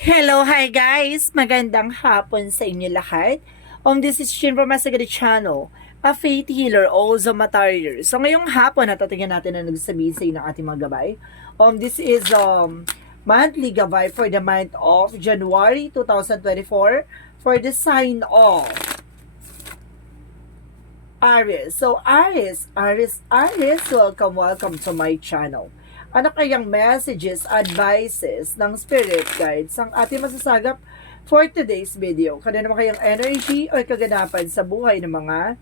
Hello, hi guys! Magandang hapon sa inyo lahat. This is Shin from Masagadi Channel, a faith healer, also matarrier. So ngayong hapon, natatingnan natin ang nagsasabihin sa inyo ng ating mga gabay. This is monthly gabay for the month of January 2024 for the sign of Aries. So Aries, welcome to my channel. Ano kayang messages, advices ng spirit guides ang ating masasagap for today's video? Kaya naman kayang energy o kaganapan sa buhay ng mga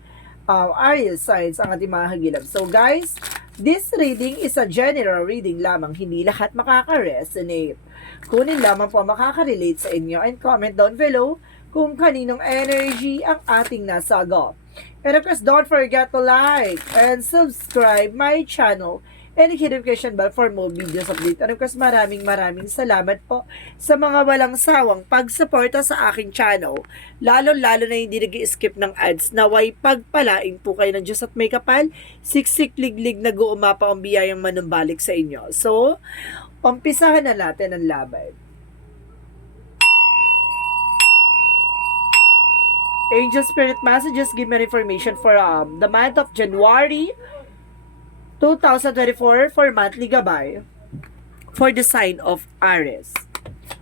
Aries signs ang ating mga hagilap. So guys, this reading is a general reading lamang. Hindi lahat makaka-resonate. Kunin lamang po makaka-relate sa inyo and comment down below kung kaninong energy ang ating nasagap. And of course, don't forget to like and subscribe my channel and hit notification bell for more videos update. And of course, maraming salamat po sa mga walang sawang pagsuporta sa aking channel. Lalo na hindi nag-skip ng ads. Naway pagpalain po kayo ng Diyos at may kapal, siksik liglig nag-uumapa ang biyayang manumbalik sa inyo. So, umpisahan na natin ang laban. Angel Spirit Messages give me information for the month of January 2024 for monthly gabay for the sign of Aries.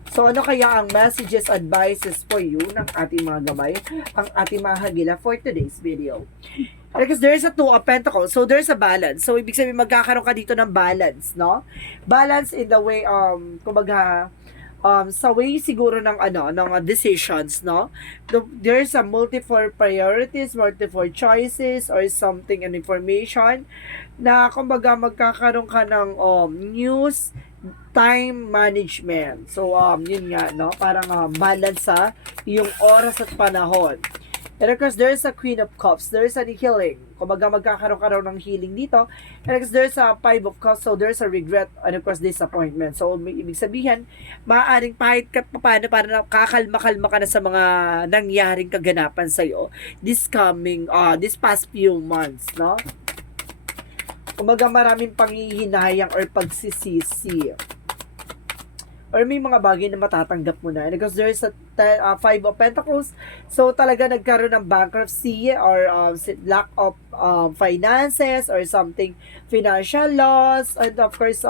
So ano kaya ang messages, advices for you ng ating mga gabay, ang ating mga hagila for today's video? Because there's a Two of Pentacles, so there's a balance. So ibig sabihin magkakaroon ka dito ng balance, no? Balance in the way kumbaga sa way siguro ng decisions, no? There's a multiple priorities, multiple choices or something and information na kumbaga magkakaroon ka ng news, time management. So yun nga, no? Parang balance sa yung oras at panahon. And of course, there's a Queen of Cups. There's a healing. Kumbaga, magkakaroon ka raw ng healing dito. And of course, there's a Five of Cups. So, there's a regret. And of course, disappointment. So, ibig sabihin, maaaring pahit ka pa paano para kakalma-kalma ka na sa mga nangyaring kaganapan sa'yo this past few months, no? Kumbaga, maraming panghihinayang or pagsisisi. Or may mga bagay na matatanggap mo na. Because there's a Five of Pentacles. So, talaga nagkaroon ng bankruptcy or lack of finances or something, financial loss. And of course,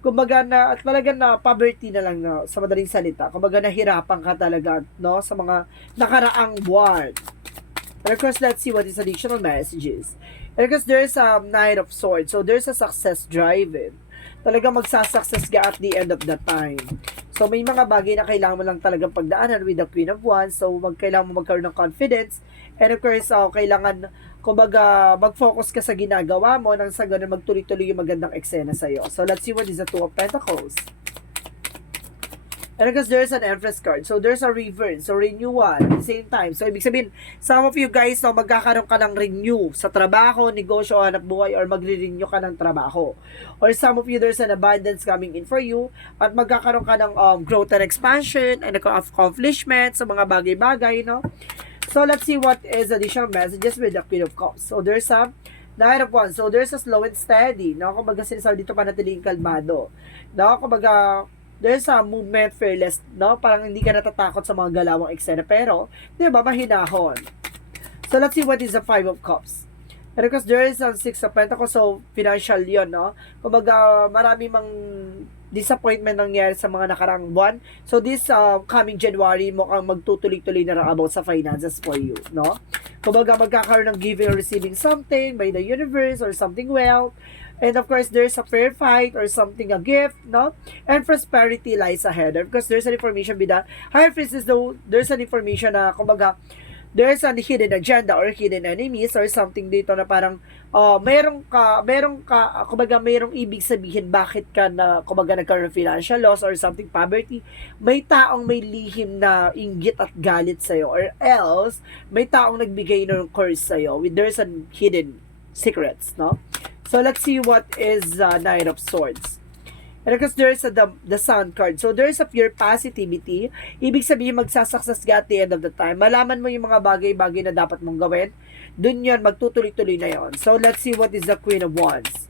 kumbaga at talaga na poverty na lang, no, sa madaling salita. Kumbaga nahirapan ka talaga, no, sa mga nakaraang buwan. And of course, let's see what is additional messages. And of course, there's a Knight of Swords. So, there's a success driven. Talaga magsasucess ka at the end of the time. So, may mga bagay na kailangan mo lang talagang pagdaanan with the Queen of Wands. So, kailangan mo magkaroon ng confidence. And of course, kailangan, kumbaga, mag-focus ka sa ginagawa mo nang sa ganun magtuloy-tuloy yung magandang eksena sa'yo. So, let's see what is the Two of Pentacles. And because there's an Empress card. So, there's a reverse. So, renewal at the same time. So, ibig sabihin, some of you guys, no, magkakaroon ka ng renew sa trabaho, negosyo, hanap buhay, or magre-renew ka ng trabaho. Or some of you, there's an abundance coming in for you. At magkakaroon ka ng growth and expansion and accomplishment sa mga bagay-bagay, no? So, let's see what is additional messages with the Queen of Cups. So, there's a Knight of Wands. So, there's a slow and steady, no? Kumbaga, sinasabi dito panatiling kalmado. No? Kumbaga, there's a movement fearless, no? Parang hindi ka natatakot sa mga galawang eksena. Pero, di ba, mahinahon. So, let's see what is the Five of Cups. And because there is a Six of Pentacles, so financial yun, no? Kumbaga, marami mang disappointment nangyari sa mga nakarang buwan. So, this coming January, mukhang magtutuloy-tuloy na lang about sa finances for you, no? Kumbaga, magkakaroon ng giving or receiving something by the universe or something well. And of course, there's a fair fight or something, a gift, no? And prosperity lies ahead. Because there's an information with that. Higher Priestess, though, there's an information na, kumbaga, there's a hidden agenda or hidden enemies or something dito na parang, merong ka, kumbaga, merong ibig sabihin bakit ka na, kumbaga, nagkaroon ng financial loss or something, poverty. May taong may lihim na inggit at galit sa'yo. Or else, may taong nagbigay ng curse sa'yo. There's a hidden secrets, no? So, let's see what is Knight of Swords. And because there's the Sun card. So, there's a pure positivity. Ibig sabihin, magsasuccess ka at the end of the time. Malaman mo yung mga bagay-bagay na dapat mong gawin. Dun yun, magtutuloy-tuloy na yon. So, let's see what is the Queen of Wands.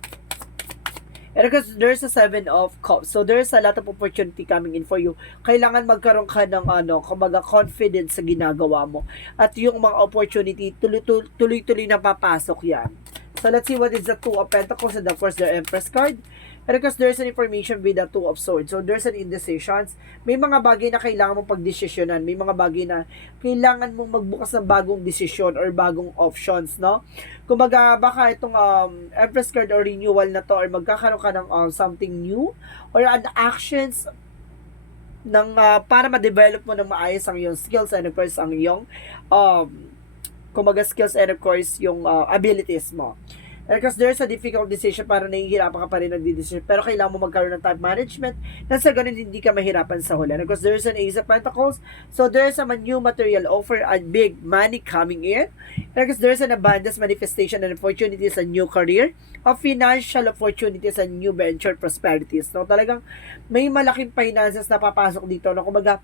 And because there's a seven of cups. So there's a lot of opportunity coming in for you. Kailangan magkaroon ka ng kumbaga confidence sa ginagawa mo. At yung mga opportunity, tuloy-tuloy na papasok yan. So let's see what is the Two of Pentacles and of course the Empress card. And because there's an information with the Two of Swords. So there's an indecisions. May mga bagay na kailangan mong pagdesisyonan. May mga bagay na kailangan mong magbukas ng bagong desisyon or bagong options, no? Kumbaga, baka itong Empress card or renewal na to or magkakaroon ka ng something new or an actions ng para ma-develop mo ng maayos ang iyong skills and of course ang iyong kumbaga skills and of course yung abilities mo. And because there's a difficult decision, para nahihirapan ka pa rin nagdi-decision, pero kailangan mo magkaroon ng time management na sa ganun hindi ka mahirapan sa huli. And because there's an Ace of Pentacles, so there's a new material offer and big money coming in. And because there's an abundance manifestation and opportunities and new career, of financial opportunities and new venture prosperities. No, talagang may malaking finances na papasok dito. No, kumbaga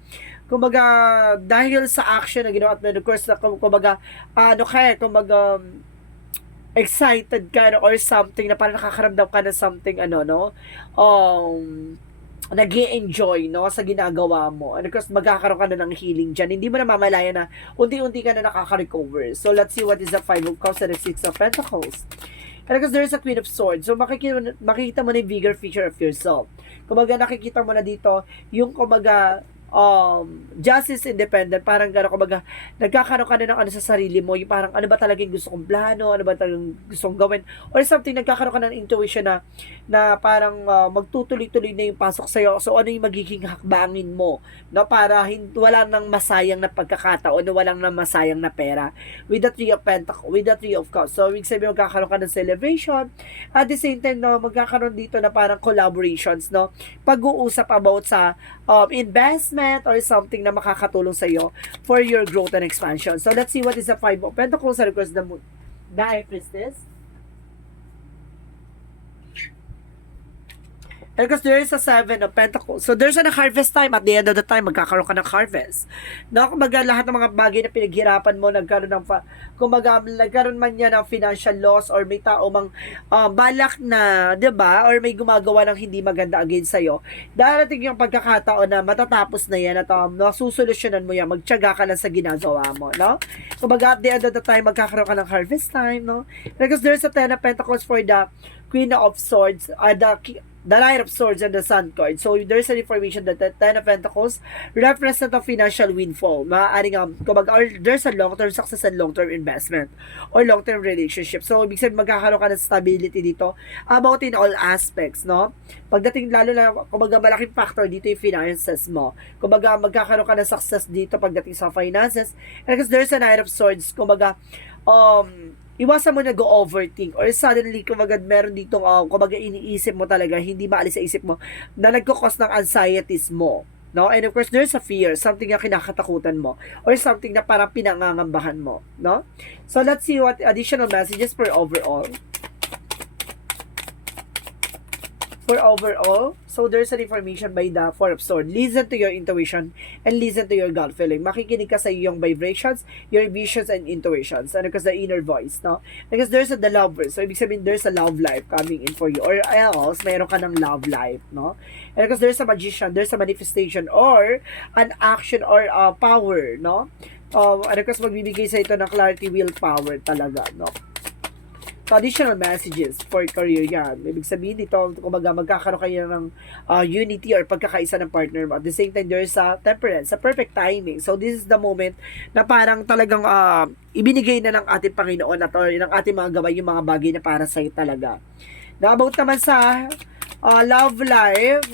dahil sa action na ginawa at of course, kumbaga excited ka or something na parang nakakaramdam ka na something nag-i-enjoy sa ginagawa mo. And of course, magkakaroon ka na ng healing dyan. Hindi mo na mamalaya na unti-unti ka na nakaka-recover. So, let's see what is the Five of Cups and the Six of Pentacles. And because there's a Queen of Swords, so makikita mo na yung bigger picture of yourself. Kumbaga, nakikita mo na dito yung justice independent, parang gano'n, kumbaga, nagkakaroon ka na ng sa sarili mo, yung parang ano ba talagang gusto kong plano, ano ba talagang gusto kong gawin, or something, nagkakaroon ka ng intuition na parang magtutuloy-tuloy na yung pasok sa'yo, so ano yung magiging hakbangin mo, no, para wala nang masayang na pagkakataon, walang nang masayang na pera, with the Three of Pentacles, with the Three of Cups, so ibig sabihin, magkakaroon ka ng celebration, at the same time, no, magkakaroon dito na parang collaborations, no, pag-uusap about sa investment, or something na makakatulong sa iyo for your growth and expansion. So let's see what is the Five of Pentacles and of course the High Priestess. And because there is a Seven of Pentacles. So there's a harvest time. At the end of the time, magkakaroon ka ng harvest. No, kumbaga lahat ng mga bagay na pinaghirapan mo, nagkaroon man yan ng financial loss or may tao mang balak na, 'di ba? Or may gumagawa ng hindi maganda against sa'yo. Darating yung pagkakataon na matatapos na yan at nasusolusyonan mo yan, magtiyaga ka lang sa ginagawa mo, no? Kumbaga at the end of the time, magkakaroon ka ng harvest time, no? Because there's a Ten of Pentacles for the Queen of Swords, the Knight of Swords and the Sun card. So, there's an information that the Ten of Pentacles represent a financial windfall. Maaaring, or there's a long-term success and long-term investment or long-term relationship. So, ibig sabihin, magkakaroon ka ng stability dito about in all aspects, no? Pagdating, lalo na, kumbaga, malaking factor dito yung finances mo. Kumbaga, magkakaroon ka ng success dito pagdating sa finances. And because there's a Knight of Swords, kumbaga, iwasan mo na go-overthink or suddenly, kumbaga, meron ditong, kumbaga, iniisip mo talaga, hindi maalis sa isip mo, na nagkakos ng anxieties mo. No? And of course, there's a fear, something na kinakatakutan mo, or something na parang pinangangambahan mo. No? So, let's see what additional messages for overall. For overall, so there's an information by the Four of Swords. Listen to your intuition and listen to your gut feeling. Makikinig ka sa iyong vibrations, your visions and intuitions. And because the inner voice, no? Because there's the lover. So, ibig sabihin, there's a love life coming in for you. Or else, mayroon ka ng love life, no? And because there's a magician, there's a manifestation or an action or power, no? And because magbibigay sa ito ng clarity, willpower talaga, no? Traditional messages for career yan. Ibig sabihin dito, kumbaga magkakaroon kayo ng unity or pagkakaisa ng partner mo. At the same time, there's a temperance, a perfect timing. So, this is the moment na parang talagang ibinigay na ng ating Panginoon at or ng ating mga gabay yung mga bagay na para sa'yo talaga. Now, about naman sa love life,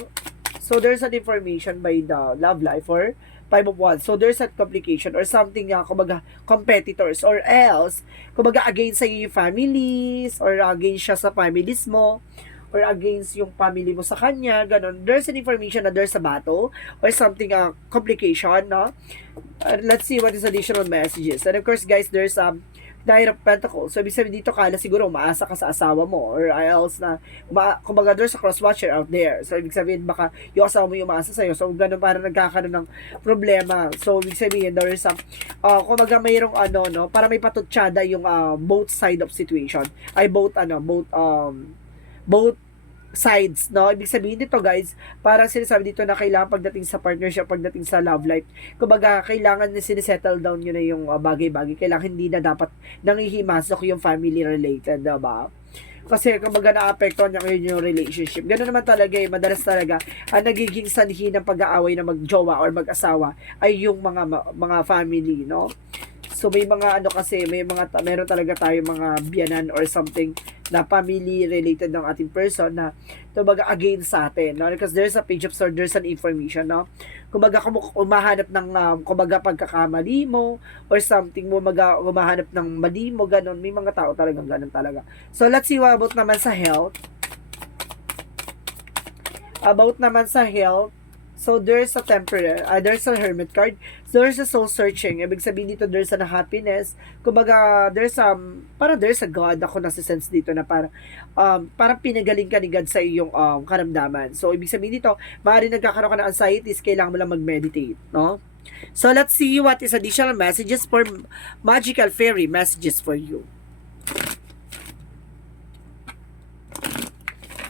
so there's an information by the love life or Five of Wands. So, there's a complication or something kumbaga, competitors or else, kumbaga, against sa yung families or against siya sa families mo or against yung family mo sa kanya, ganun. There's an information na there's a battle or something, complication, no? Let's see what is additional messages. And of course, guys, there's Knight of Pentacles. So, ibig sabihin dito kala siguro umaasa ka sa asawa mo or else na kumbaga there's a cross-watcher out there. So, ibig sabihin baka yung asawa mo yung umaasa sa'yo. So, ganun parang nagkakaroon ng problema. So, ibig sabihin there is kumbaga mayroong no, para may patutsyada yung both side of situation. Ay, both sides, no? Ibig sabihin dito, guys, parang sinasabi dito na kailangan pagdating sa partnership, pagdating sa love life, kumbaga, kailangan na sinisettle down nyo na yung bagay-bagay. Kailangan hindi na dapat nangihimasok yung family related, diba? Kasi kumbaga naapektuhan niya ngayon yung relationship. Ganoon naman talaga eh. Madalas talaga, ang nagiging sanhi ng pag-aaway na magjowa or mag-asawa ay yung mga family, no? So may mga ano kasi, meron talaga tayo mga biyanan or something na family related ng ating person na kumbaga against sa atin, no? Because there's a page of sword, there's an information, no? Kumbaga umahanap ng kumbaga pagkakamali mo or something mo umahanap ng mali mo, ganun. May mga tao talagang ganun talaga. So let's see what about naman sa health. About naman sa health, so there's a temporary, there's a hermit card, there's a soul searching. Ibig sabihin dito, there's a happiness. Kumbaga, parang there's a God ako nasa-sense dito na parang pinagaling ka ni God sa iyong karamdaman. So, ibig sabihin dito, maaaring nagkakaroon ka ng anxieties, kailangan mo lang mag-meditate, no? So, let's see what is additional messages for magical fairy messages for you.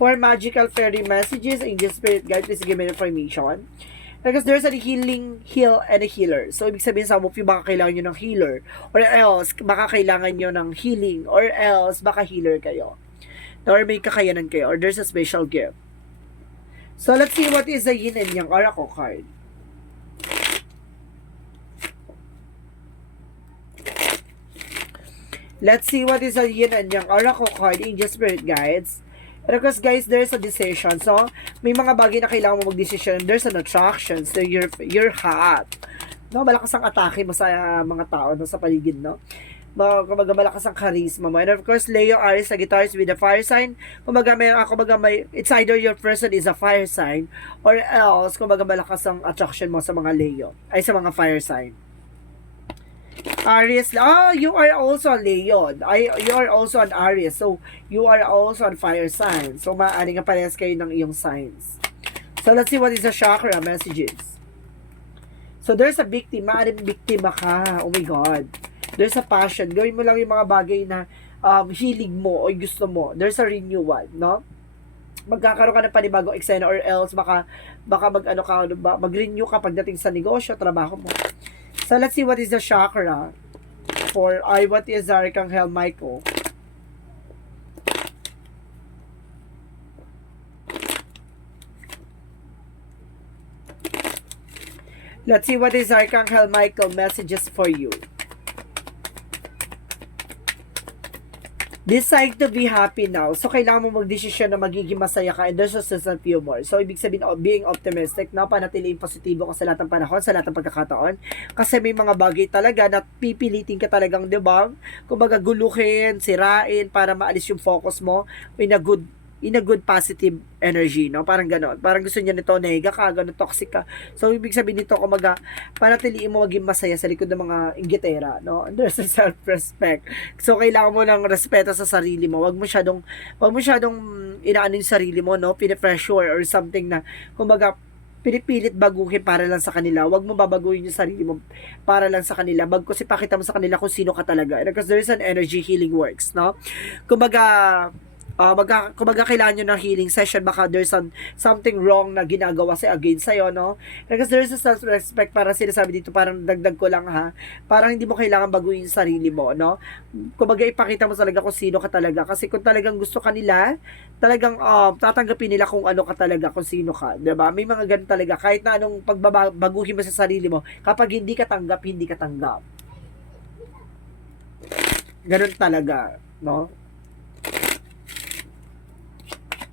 For magical fairy messages, angel spirit guide, please give me information. Because there's a heal, and a healer. So, ibig sabihin sa mga baka kailangan nyo ng healer. Or else, baka kailangan nyo ng healing. Or else, baka healer kayo. Or may kakayanan kayo. Or there's a special gift. So, let's see what is the yin and yang oracle card. Let's see what is the yin and yang oracle card, angel spirit guides. Because guys, there's a decision. So, may mga bagay na kailangan mo mag-decision. There's an attraction. So, you're hot. No, malakas ang atake mo sa mga tao no, sa paligid, no? Kumbaga malakas ang charisma mo. And of course, Leo, Aries, Sagittarius with a fire sign. Kumbaga it's either your person is a fire sign or else, kumbaga malakas ang attraction mo sa mga Leo. Ay, sa mga fire sign. Aries, you are also a Leon. You are also an Aries. So, you are also on fire sign. So, maaaring nga parehas kayo ng iyong signs. So, let's see what is the chakra messages. So, there's a victim. Maaaring biktima ka. Oh my God. There's a passion. Gawin mo lang yung mga bagay na hilig mo o gusto mo. There's a renewal, no? Magkakaroon ka ng panibagong eksena or else baka mag-renew ka pagdating sa negosyo, trabaho mo. So, let's see what is the chakra for what is Archangel Michael. Let's see what is Archangel Michael messages for you. Decide to be happy now. So, kailangan mo mag-desisyon na magiging masaya ka and there's a sense of humor. So, ibig sabihin, being optimistic, no? Panatiliin positibo ka sa lahat ng panahon, sa lahat ng pagkakataon. Kasi may mga bagay talaga na pipilitin ka talagang, di ba? Kumbaga, guluhin, sirain, para maalis yung focus mo in a good positive energy, no? Parang gano'n. Parang gusto niya nito, nega ka, gano'n, toxic ka. So, ibig sabihin nito, kumaga, panatiliin mo maging masaya sa likod ng mga inggitera, no? And there's a self-respect. So, kailangan mo ng respeto sa sarili mo. Wag mo syadong inaano yung sarili mo, no? Pinipressure or something na, kumaga, pinipilit baguhin para lang sa kanila. Wag mo babaguhin yung sarili mo para lang sa kanila. Bagkus ipakita mo sa kanila kung sino ka talaga. Because there's an energy healing works, no? Kumbaga, kumbaga kailangan nyo ng healing session, baka there's something wrong na ginagawa against sa'yo, no? Because there's a self-respect, para sinasabi dito, parang dagdag ko lang ha, parang hindi mo kailangan baguhin yung sarili mo, no? Kumbaga ipakita mo talaga kung sino ka talaga, kasi kung talagang gusto ka nila, talagang tatanggapin nila kung ano ka talaga, kung sino ka, diba? May mga ganun talaga, kahit na anong pagbabaguhin mo sa sarili mo, kapag hindi ka tanggap, hindi ka tanggap. Ganun talaga, no?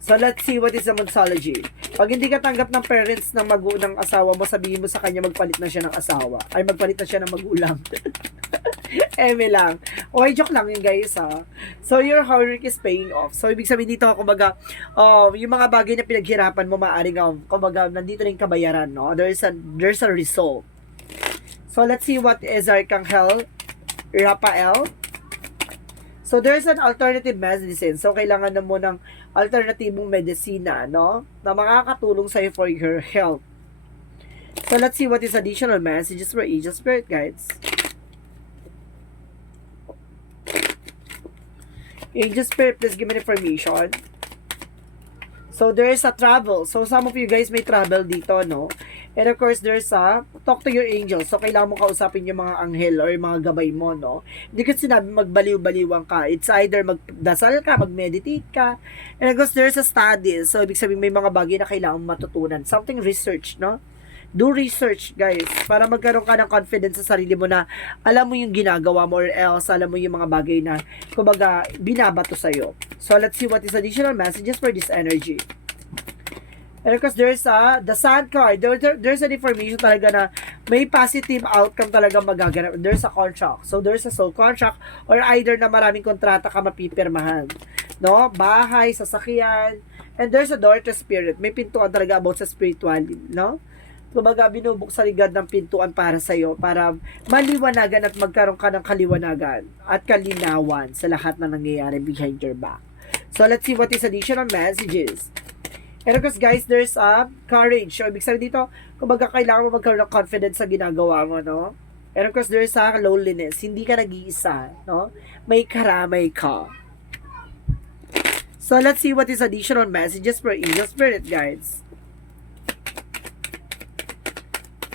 So, let's see what is the Monsology. Pag hindi ka tanggap ng parents ng ng asawa mo, sabihin mo sa kanya magpalit na siya ng asawa. Ay, magpalit na siya ng magulang. Eme lang. Okay, joke lang yun, guys, ha. So, your hard work is paying off. So, ibig sabihin dito, kumbaga, yung mga bagay na pinaghirapan mo, maaaring, kumbaga, nandito rin kabayaran, no? There's a result. So, let's see what is Archangel Raphael. So, there's an alternative medicine. So, kailangan na mo ng alternatibong medisina, no? Na makakatulong sa'yo for your health. So, let's see what is additional messages for angel spirit guides. Angel spirit, please give me information. So, there's a travel. So, some of you guys may travel dito, no? And of course, there's a talk to your angels. So, kailangan mo kausapin yung mga anghel or yung mga gabay mo, no? Hindi ko sinabi magbaliw-baliwang ka. It's either magdasal ka, mag-meditate ka. And of course, there's a study. So, ibig sabihin may mga bagay na kailangan matutunan. Something research, no? Do research, guys, para magkaroon ka ng confidence sa sarili mo na alam mo yung ginagawa mo or else alam mo yung mga bagay na kumbaga binabato sa'yo. So, let's see what is additional messages for this energy. And of course, there's the Sun card. There's an information talaga na may positive outcome talaga magaganap. There's a contract. So, there's a soul contract or either na maraming kontrata ka mapipirmahan. No? Bahay, sasakyan. And there's a door to spirit. May pintuan talaga about sa spirituality. No? Kumbaga, binubuksan agad ng pintuan para sa'yo, para maliwanagan at magkaroon ka ng kaliwanagan at kalinawan sa lahat na nangyayari behind your back. So, let's see what is additional messages. And of course, guys, there's courage. So, ibig sabihin dito, kumbaga, kailangan mo magkaroon ng confidence sa ginagawa mo, no? And of course, there's loneliness. Hindi ka nag-iisa, no? May karamay ka. So, let's see what is additional messages for angel spirit, guys.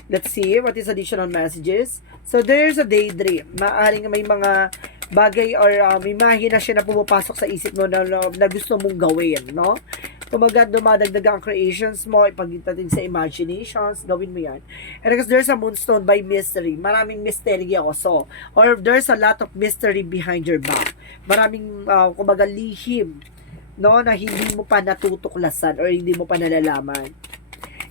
Let's see what is additional messages. So, there's a daydream. Maaring may mga bagay or may imahinasyon na pumapasok sa isip mo na gusto mong gawin, no? Kumbaga, dumadagdag ang creations mo, ipagdating sa imaginations, gawin mo yan. And because there's a moonstone by mystery. Maraming mystery also. Or there's a lot of mystery behind your back. Maraming, kumbaga, lihim, no? Na hindi mo pa natutuklasan or hindi mo pa nalalaman.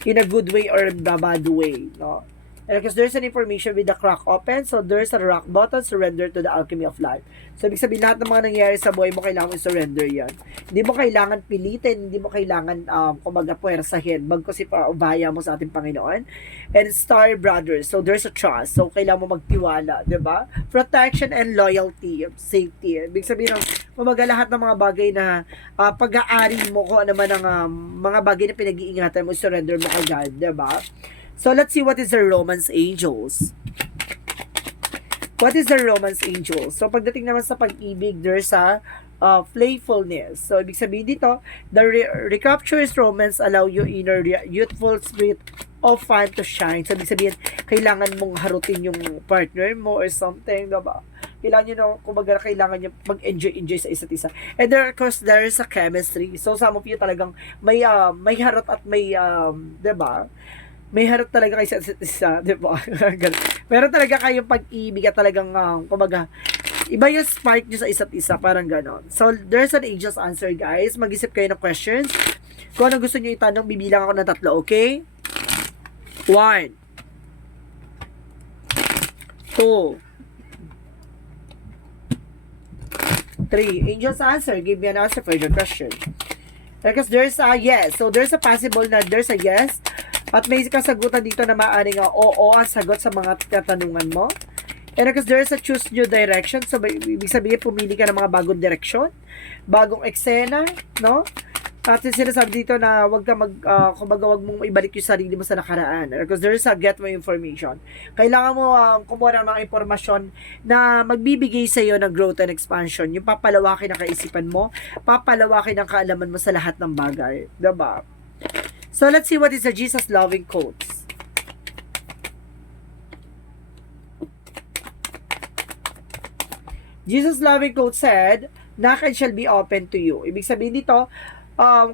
In a good way or the bad way, no? And because there's an information with the crack open, so there's a rock bottom, surrender to the alchemy of life. So, ibig sabihin, lahat ng mga nangyayari sa buhay mo, kailangan mo surrender yan. Hindi mo kailangan pilitin, hindi mo kailangan, kumaga, puwersahin, bagkus ipaubaya mo sa ating Panginoon. And Star Brothers, so there's a trust, so kailangan mo magtiwala, diba? Protection and loyalty, safety. Ibig sabihin, kumaga, lahat ng mga bagay na pag-aari mo, kung ano man ang mga bagay na pinag-iingatan mo, surrender mo kay God, diba? So, let's see what is the Romance Angels. What is the Romance Angels? So, pagdating naman sa pag-ibig, there's a playfulness. So, ibig sabihin dito, the recaptures romance allow your inner youthful spirit of fun to shine. So, ibig sabihin, kailangan mong harutin yung partner mo or something, diba? Kailangan nyo, kumbaga, kailangan nyo mag-enjoy sa isa't isa. And there, of course, there is a chemistry. So, some of you talagang may harot at may, diba? May harap talaga kayo sa isa, di ba? Meron talaga kayong pag-ibig at talagang, kumbaga, iba yung spark nyo sa isa't isa, parang ganon. So, there's an angel's answer, guys. Mag-isip kayo ng questions. Kung ano gusto nyo itanong, bibilang ako ng 3, okay? 1, 2, 3. Angel's answer. Give me an answer for your question. Because there's a yes. So, there's a possible na there's a yes. At may kasagutan dito na maaaring oo ang sagot sa mga katanungan mo. And because there's a choose new direction. So, ibig sabihin, pumili ka ng mga bagong direksyon, bagong eksena, no? At sinasabi dito na wag ka kumbaga, wag mong ibalik yung sarili mo sa nakaraan. Because there's a get more information. Kailangan mo kumuha ng mga impormasyon na magbibigay sa iyo ng growth and expansion. Yung papalawakin ang kaisipan mo, papalawakin ang kaalaman mo sa lahat ng bagay. Diba? So, let's see what is the Jesus loving quotes. Jesus loving quote said, knock and shall be open to you. Ibig sabihin dito,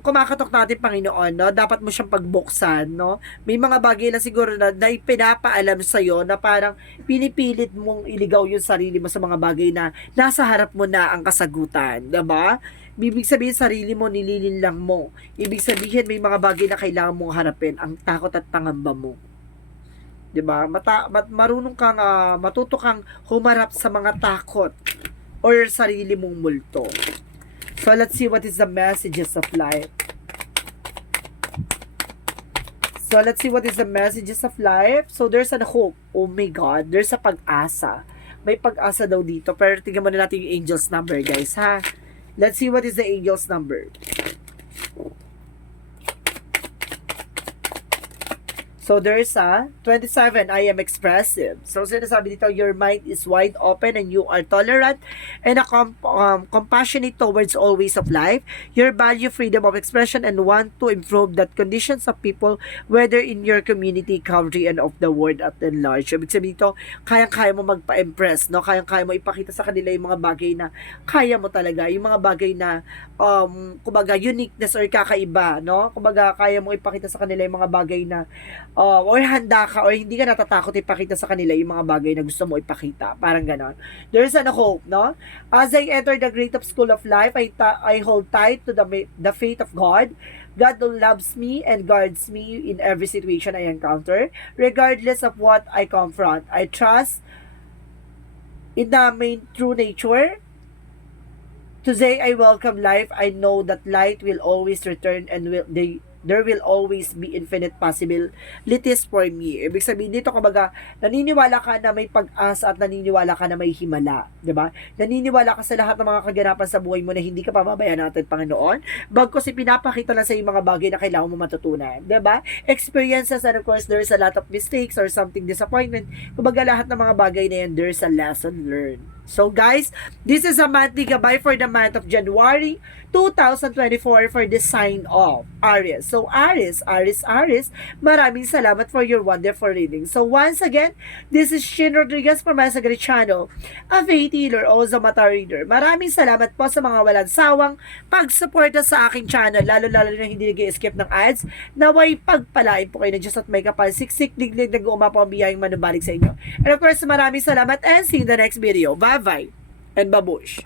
kumakatok natin Panginoon, no? Dapat mo siyang pagbuksan, no? May mga bagay na siguro na pinapaalam sa'yo na parang pinipilit mong iligaw yung sarili mo sa mga bagay na nasa harap mo na ang kasagutan, diba? Ibig sabihin, sarili mo, nililinlang mo. Ibig sabihin, may mga bagay na kailangan mong harapin, ang takot at pangamba mo. Diba? Marunong kang, matuto kang humarap sa mga takot or sarili mong multo. So, let's see what is the messages of life. So, let's see what is the messages of life. So, there's a hope. Oh my God, there's a pag-asa. May pag-asa daw dito. Pero tingnan muna natin yung angel's number, guys, ha? Let's see what is the angel's number. So there's a 27, I am expressive. So sinasabi dito, your mind is wide open and you are tolerant and compassionate towards all ways of life. Your value freedom of expression and want to improve that conditions of people, whether in your community, country, and of the world at large. Ibig sabihin dito, kayang-kaya mo magpa-impress, no? Kayang-kaya mo ipakita sa kanila yung mga bagay na kaya mo talaga, yung mga bagay na kumbaga uniqueness or kakaiba, no? Kumbaga kaya mo ipakita sa kanila yung mga bagay na or handa ka or hindi ka natatakot ipakita sa kanila yung mga bagay na gusto mo ipakita. Parang ganon. There's an hope, no? As I enter the great of school of life, I hold tight to the faith of God. God loves me and guards me in every situation I encounter, regardless of what I confront. I trust in the main true nature. Today I welcome life. I know that light will always return and there will always be infinite possibilities for me. Ibig sabihin dito, kumbaga, naniniwala ka na may pag-asa at naniniwala ka na may himala. Diba? Naniniwala ka sa lahat ng mga kaganapan sa buhay mo na hindi ka pababayaan natin, Panginoon. Bagkus ipinapakita na sa yung mga bagay na kailangan mo matutunan. Diba? Experiences and of course, there's a lot of mistakes or something disappointment. Kumbaga, lahat ng mga bagay na yan, there's a lesson learned. So guys, this is a monthly gabay for the month of January 2024 for the sign of Aries. So Aries, maraming salamat for your wonderful reading. So once again, this is Shin Rodriguez from my Sagari channel, a faith healer o Mata reader. Maraming salamat po sa mga walang sawang pagsuporta sa aking channel, lalo-lalo na hindi nag-skip ng ads. Naway pagpalain po kayo ng Diyos at may kapal, siksik, diglig, nag-uuma po ang biyayang manubalik sa inyo. And of course, maraming salamat and see you in the next video. Bye-bye and babush!